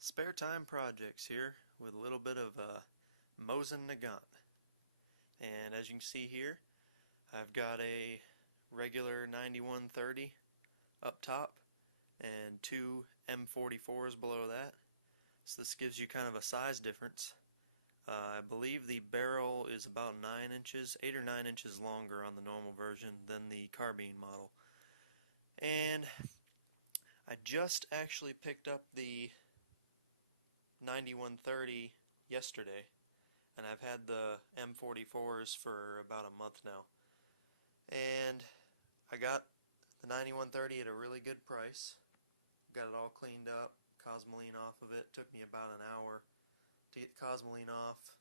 Spare time projects here with a little bit of Mosin Nagant. And as you can see here, I've got a regular 9130 up top and two M44s below that. So this gives you kind of a size difference. I believe the barrel is about 9 inches, 8 or 9 inches longer on the normal version than the carbine model. And I just actually picked up the 9130 yesterday, and I've had the M44s for about a month now. And I got the 9130 at a really good price. Got it all cleaned up, cosmoline off of it. Took me about an hour to get the cosmoline off,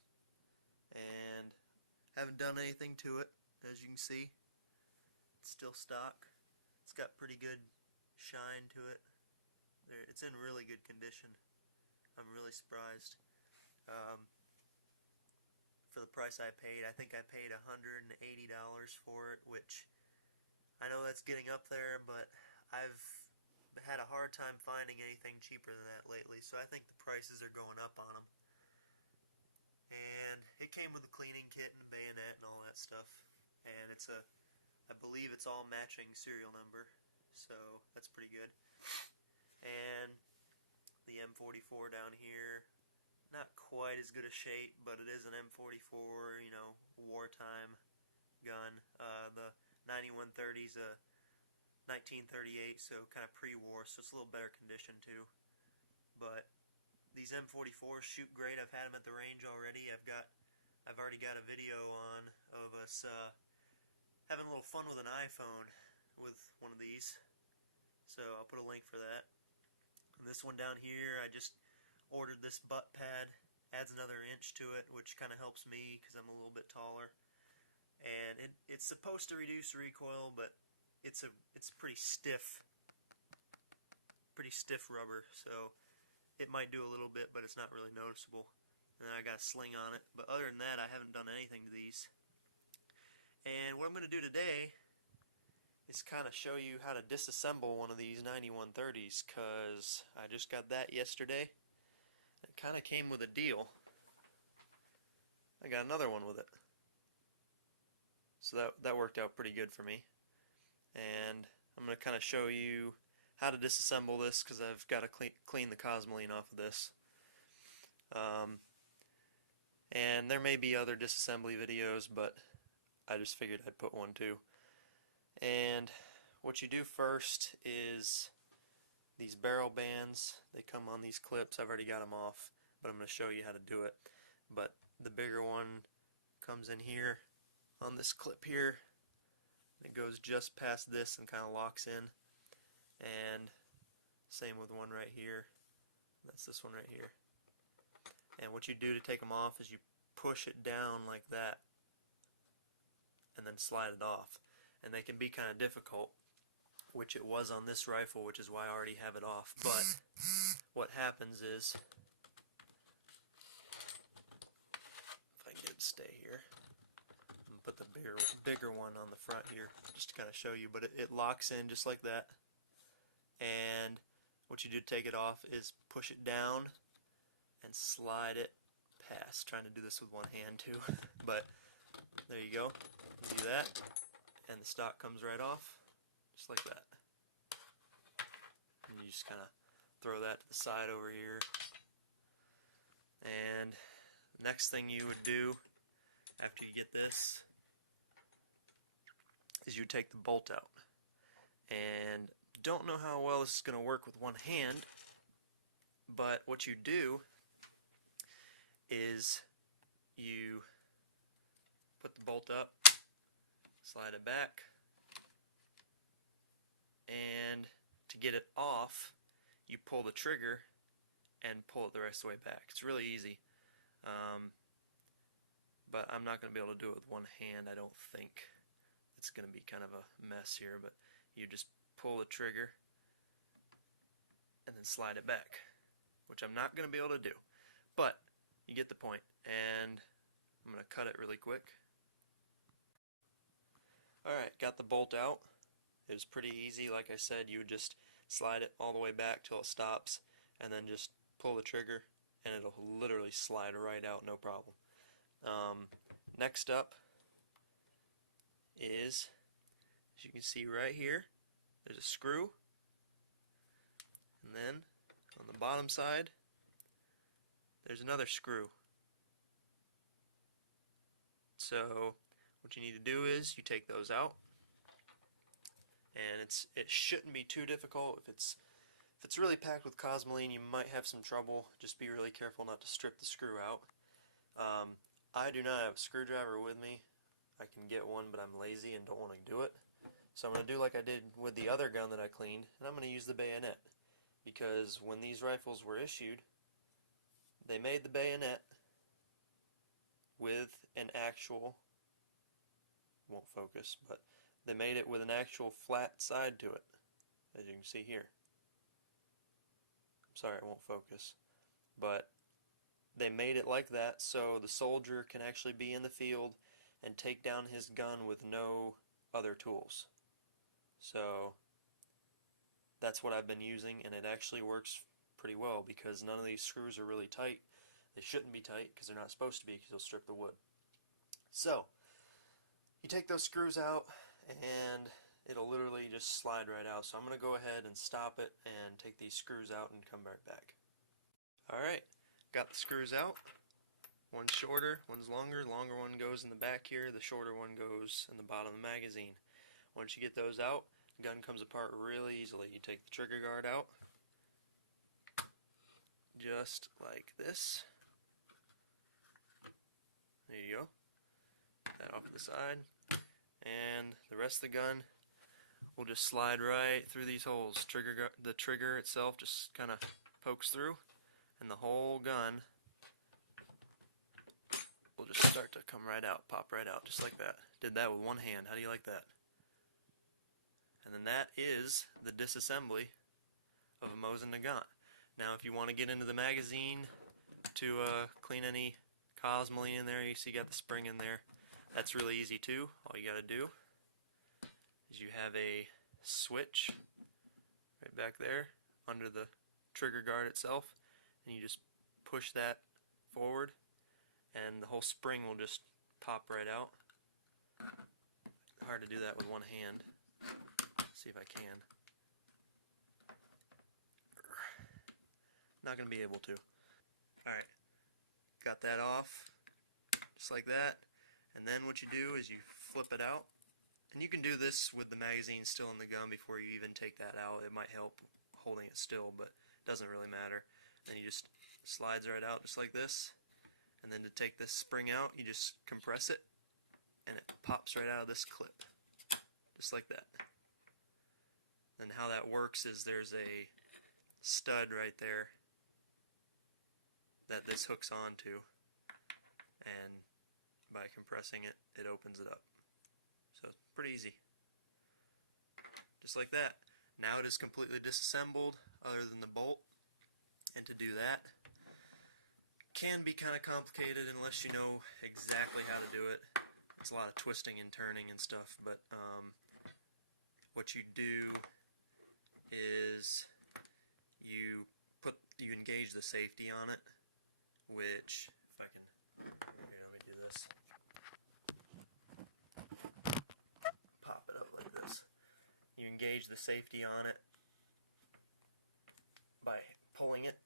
and haven't done anything to it. As you can see, it's still stock. It's got pretty good shine to it. It's in really good condition. I'm really surprised. For the price I paid, I think I paid $180 for it, which I know that's getting up there, but I've had a hard time finding anything cheaper than that lately, so I think the prices are going up on them. And it came with a cleaning kit and a bayonet and all that stuff, and I believe it's all matching serial number, so that's pretty good. And the M44 down here, not quite as good a shape, but it is an M44, you know, wartime gun. The 9130 is a 1938, so kind of pre-war, so it's a little better condition too. But these M44s shoot great. I've had them at the range already. I've already got a video on of us having a little fun with an iPhone with one of these, so I'll put a link for that. And this one down here, I just ordered this butt pad. Adds another inch to it, which kind of helps me because I'm a little bit taller. And it's supposed to reduce recoil, but it's pretty stiff rubber, so it might do a little bit, but it's not really noticeable. And I got a sling on it, but other than that, I haven't done anything to these. And what I'm going to do today is kind of show you how to disassemble one of these 9130s, because I just got that yesterday. It kind of came with a deal. I got another one with it. So that worked out pretty good for me. And I'm going to kind of show you how to disassemble this, because I've got to clean the cosmoline off of this. And there may be other disassembly videos, but I just figured I'd put one too. And what you do first is these barrel bands. They come on these clips. I've already got them off, but I'm going to show you how to do it. But the bigger one comes in here on this clip here. It goes just past this and kind of locks in. And same with one right here. That's this one right here. And what you do to take them off is you push it down like that and then slide it off. And they can be kind of difficult, which it was on this rifle, which is why I already have it off. But what happens is, if I can get it to stay here, I'm going to put the bigger one on the front here just to kind of show you, but it locks in just like that. And what you do to take it off is push it down and slide it past. Trying to do this with one hand too, but there you go. You do that, and the stock comes right off, just like that. And you just kind of throw that to the side over here. And the next thing you would do after you get this is you take the bolt out. And don't know how well this is going to work with one hand, but what you do is you put the bolt up, slide it back, and to get it off, you pull the trigger and pull it the rest of the way back. It's really easy, but I'm not going to be able to do it with one hand, I don't think. It's going to be kind of a mess here, but you just pull the trigger and then slide it back, which I'm not going to be able to do, but you get the point. And I'm going to cut it really quick. Alright, got the bolt out. It was pretty easy. Like I said, you would just slide it all the way back till it stops, and then just pull the trigger and it'll literally slide right out, no problem. Next up is, as you can see right here, there's a screw, and then on the bottom side there's another screw. So what you need to do is you take those out, and it shouldn't be too difficult. If it's really packed with cosmoline, you might have some trouble. Just be really careful not to strip the screw out. I do not have a screwdriver with me. I can get one, but I'm lazy and don't want to do it. So I'm going to do like I did with the other gun that I cleaned, and I'm going to use the bayonet. Because when these rifles were issued, they made the bayonet with an actual, won't focus, but they made it with an actual flat side to it, as you can see here. I'm sorry, it won't focus, but they made it like that so the soldier can actually be in the field and take down his gun with no other tools. So that's what I've been using, and it actually works pretty well because none of these screws are really tight. They shouldn't be tight because they're not supposed to be, because you'll strip the wood. So you take those screws out and it'll literally just slide right out. So I'm going to go ahead and stop it and take these screws out and come right back. Alright, got the screws out. One's shorter, one's longer. The longer one goes in the back here, the shorter one goes in the bottom of the magazine. Once you get those out, the gun comes apart really easily. You take the trigger guard out, just like this. There you go. Put that off to the side. And the rest of the gun will just slide right through these holes. The trigger itself just kind of pokes through, and the whole gun will just start to come right out, pop right out, just like that. Did that with one hand. How do you like that? And then that is the disassembly of a Mosin Nagant. Now if you want to get into the magazine to clean any cosmoline in there, you see you got the spring in there. That's really easy too. All you got to do is you have a switch right back there under the trigger guard itself, and you just push that forward and the whole spring will just pop right out. Hard to do that with one hand. Let's see if I can. Not going to be able to. Alright, got that off just like that, and then what you do is you flip it out, and you can do this with the magazine still in the gun before you even take that out. It might help holding it still, but it doesn't really matter. Then you just slides right out just like this, and then to take this spring out you just compress it and it pops right out of this clip just like that. And how that works is there's a stud right there that this hooks onto, and by compressing it, it opens it up. So it's pretty easy. Just like that. Now it is completely disassembled other than the bolt, and to do that can be kind of complicated unless you know exactly how to do it. It's a lot of twisting and turning and stuff, but what you do is you engage the safety on it, which, if I can, here, let me do this. Pop it up like this. You engage the safety on it by pulling it.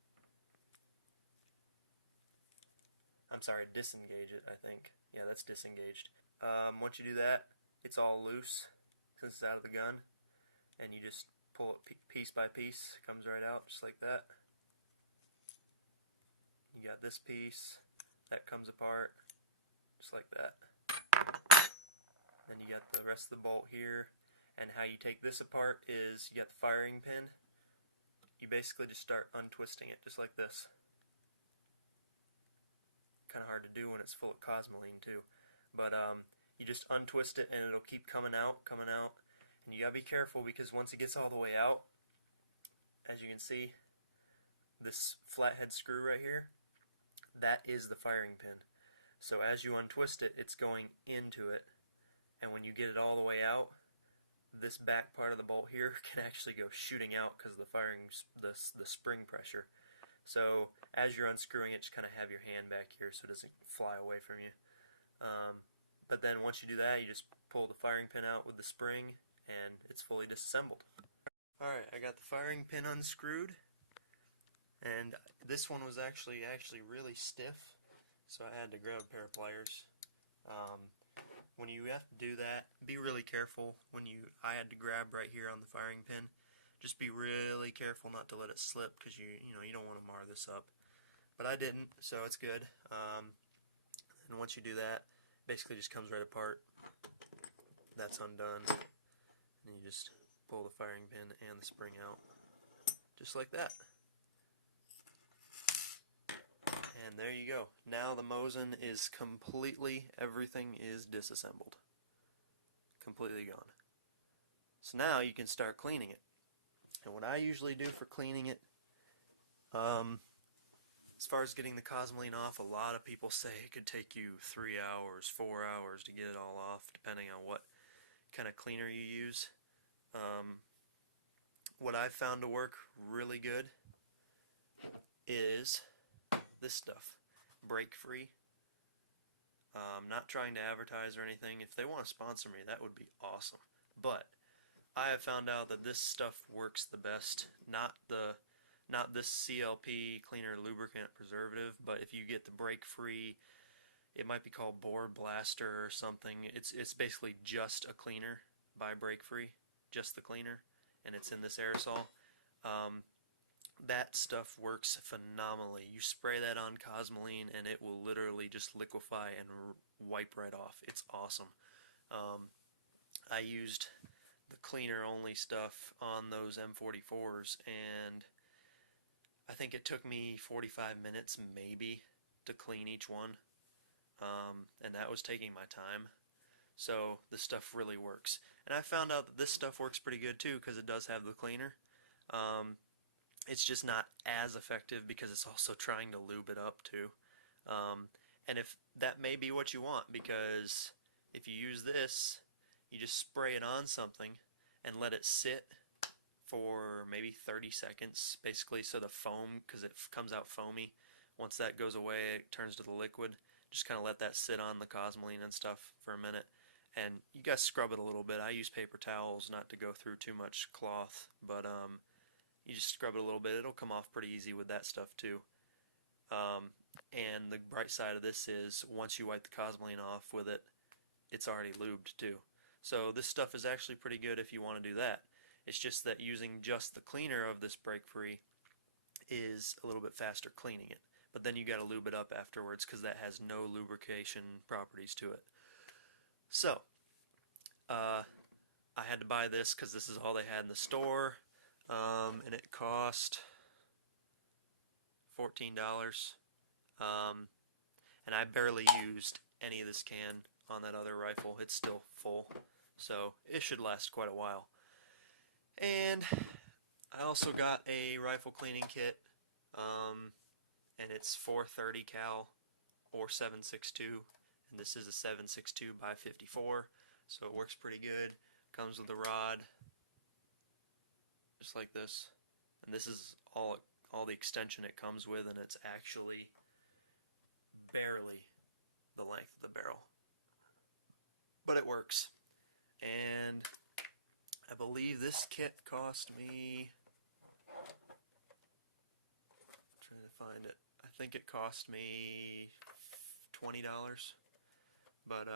I'm sorry, disengage it, I think. Yeah, that's disengaged. Once you do that, it's all loose because it's out of the gun, and you just pull it piece by piece. It comes right out just like that. You got this piece that comes apart just like that. Then you got the rest of the bolt here, and how you take this apart is you got the firing pin. You basically just start untwisting it just like this. Kind of hard to do when it's full of cosmoline too, but you just untwist it and it'll keep coming out, and you gotta be careful because once it gets all the way out, as you can see, this flathead screw right here, that is the firing pin. So as you untwist it, it's going into it, and when you get it all the way out, this back part of the bolt here can actually go shooting out because of the spring pressure. So as you're unscrewing it, just kind of have your hand back here so it doesn't fly away from you. But then once you do that, you just pull the firing pin out with the spring, and it's fully disassembled. Alright, I got the firing pin unscrewed, and this one was actually really stiff, so I had to grab a pair of pliers. When you have to do that, be really careful. I had to grab right here on the firing pin. Just be really careful not to let it slip, because you don't want to mar this up. But I didn't, so it's good. And once you do that, basically just comes right apart. That's undone, and you just pull the firing pin and the spring out, just like that. And there you go. Now the Mosin is everything is disassembled. Completely gone. So now you can start cleaning it. And what I usually do for cleaning it, as far as getting the cosmoline off, a lot of people say it could take you 3 hours, 4 hours to get it all off, depending on what kind of cleaner you use. What I've found to work really good is this stuff, break free. Not trying to advertise or anything. If they want to sponsor me, that would be awesome. But I have found out that this stuff works the best. Not this CLP cleaner lubricant preservative, but if you get the break free, it might be called board blaster or something. It's basically just a cleaner by break free, just the cleaner, and it's in this aerosol. That stuff works phenomenally. You spray that on cosmoline and it will literally just liquefy and wipe right off. It's awesome. I used the cleaner only stuff on those M44s, and I think it took me 45 minutes maybe to clean each one, and that was taking my time. So this stuff really works. And I found out that this stuff works pretty good too, because it does have the cleaner. It's just not as effective because it's also trying to lube it up too. And if that may be what you want, because if you use this, you just spray it on something and let it sit for maybe 30 seconds, basically, so the foam, because it comes out foamy, once that goes away, it turns to the liquid. Just kind of let that sit on the cosmoline and stuff for a minute. And you guys scrub it a little bit. I use paper towels not to go through too much cloth, but you just scrub it a little bit. It'll come off pretty easy with that stuff too. And the bright side of this is once you wipe the cosmoline off with it, it's already lubed too. So this stuff is actually pretty good if you want to do that. It's just that using just the cleaner of this break free is a little bit faster cleaning it. But then you got to lube it up afterwards because that has no lubrication properties to it. So I had to buy this because this is all they had in the store, and it cost $14. And I barely used any of this can on that other rifle. It's still full, so it should last quite a while. And I also got a rifle cleaning kit, and it's 430 cal or 7.62, and this is a 7.62 by 54, so it works pretty good. Comes with a rod, just like this, and this is all the extension it comes with, and it's actually barely the length of the barrel, but it works. And I believe this kit cost me, I'm trying to find it, I think it cost me $20, but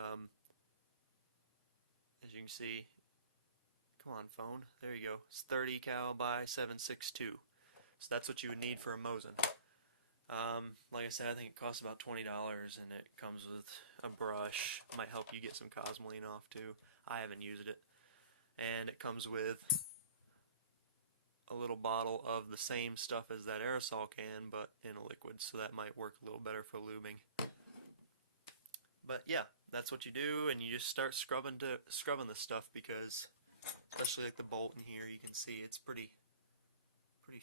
as you can see, come on phone, there you go, it's 30 cal by 7.62, so that's what you would need for a Mosin. Like I said, I think it costs about $20, and it comes with a brush. Might help you get some cosmoline off too. I haven't used it. And it comes with a little bottle of the same stuff as that aerosol can, but in a liquid, so that might work a little better for lubing. But yeah, that's what you do, and you just start scrubbing this stuff, because especially like the bolt in here, you can see it's pretty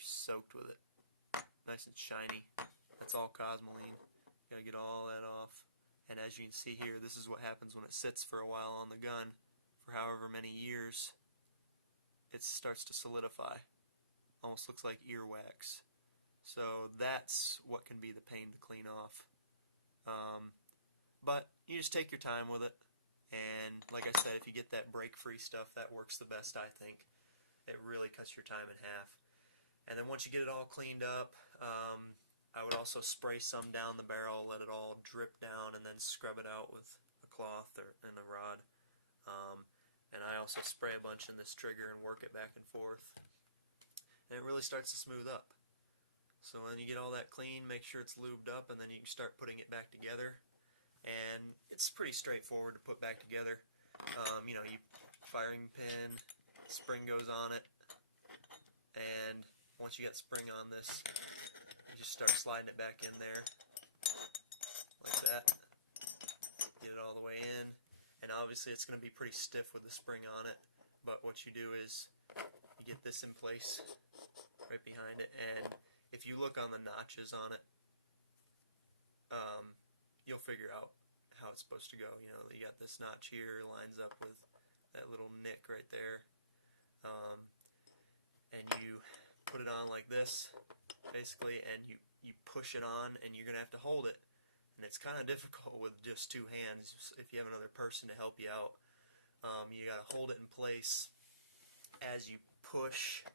soaked with it. Nice and shiny. That's all cosmoline. You gotta get all that off. And as you can see here, this is what happens when it sits for a while on the gun for however many years. It starts to solidify. Almost looks like earwax. So that's what can be the pain to clean off. But you just take your time with it, and like I said, if you get that break-free stuff, that works the best, I think. It really cuts your time in half. And then once you get it all cleaned up, I would also spray some down the barrel, let it all drip down, and then scrub it out with a cloth and a rod. And I also spray a bunch in this trigger and work it back and forth. And it really starts to smooth up. So when you get all that clean, make sure it's lubed up, and then you can start putting it back together. And it's pretty straightforward to put back together. You know, you firing pin, spring goes on it, and once you got spring on this, you just start sliding it back in there, like that. Get it all the way in, and obviously it's going to be pretty stiff with the spring on it, but what you do is you get this in place right behind it, and if you look on the notches on it, you'll figure out how it's supposed to go. You know, you got this notch here, lines up with that little nick right there, and you put it on like this, basically, and you push it on, and you're going to have to hold it, and it's kind of difficult with just two hands. If you have another person to help you out, you got to hold it in place as you push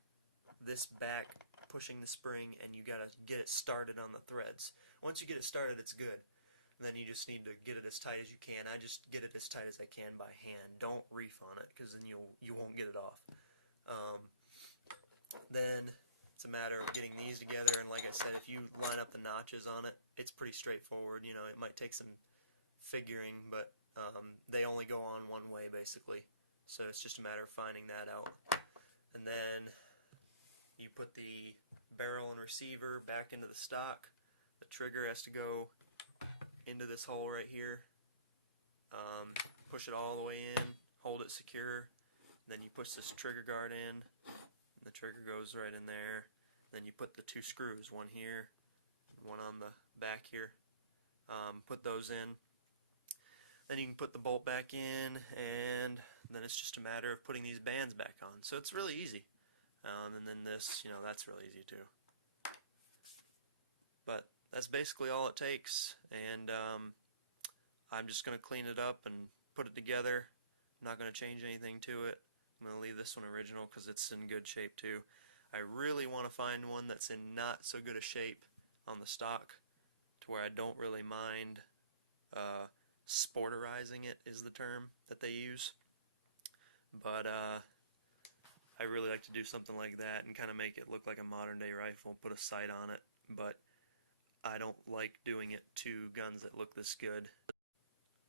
this back, pushing the spring, and you got to get it started on the threads. Once you get it started, it's good. Then you just need to get it as tight as you can. I just get it as tight as I can by hand. Don't reef on it, because then you won't get it off. Then it's a matter of getting these together, and like I said, if you line up the notches on it, it's pretty straightforward. You know, it might take some figuring, but they only go on one way, basically. So it's just a matter of finding that out. And then you put the barrel and receiver back into the stock. The trigger has to go into this hole right here. Push it all the way in, hold it secure, then you push this trigger guard in, and the trigger goes right in there. Then you put the two screws, one here, one on the back here, put those in. Then you can put the bolt back in, and then it's just a matter of putting these bands back on. So it's really easy. And then this, you know, that's really easy too. But that's basically all it takes, and I'm just going to clean it up and put it together. I'm not going to change anything to it. I'm going to leave this one original because it's in good shape too. I really want to find one that's in not so good a shape on the stock to where I don't really mind sporterizing it is the term that they use. But I really like to do something like that and kind of make it look like a modern day rifle, put a sight on it, but I don't like doing it to guns that look this good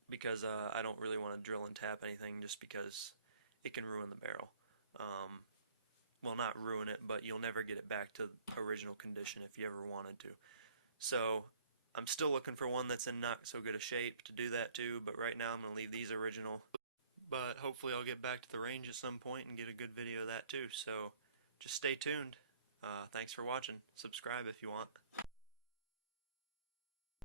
because I don't really want to drill and tap anything just because it can ruin the barrel. Well, not ruin it, but you'll never get it back to original condition if you ever wanted to. So I'm still looking for one that's in not so good a shape to do that too, but right now I'm going to leave these original. But hopefully I'll get back to the range at some point and get a good video of that too. So just stay tuned. Thanks for watching. Subscribe if you want.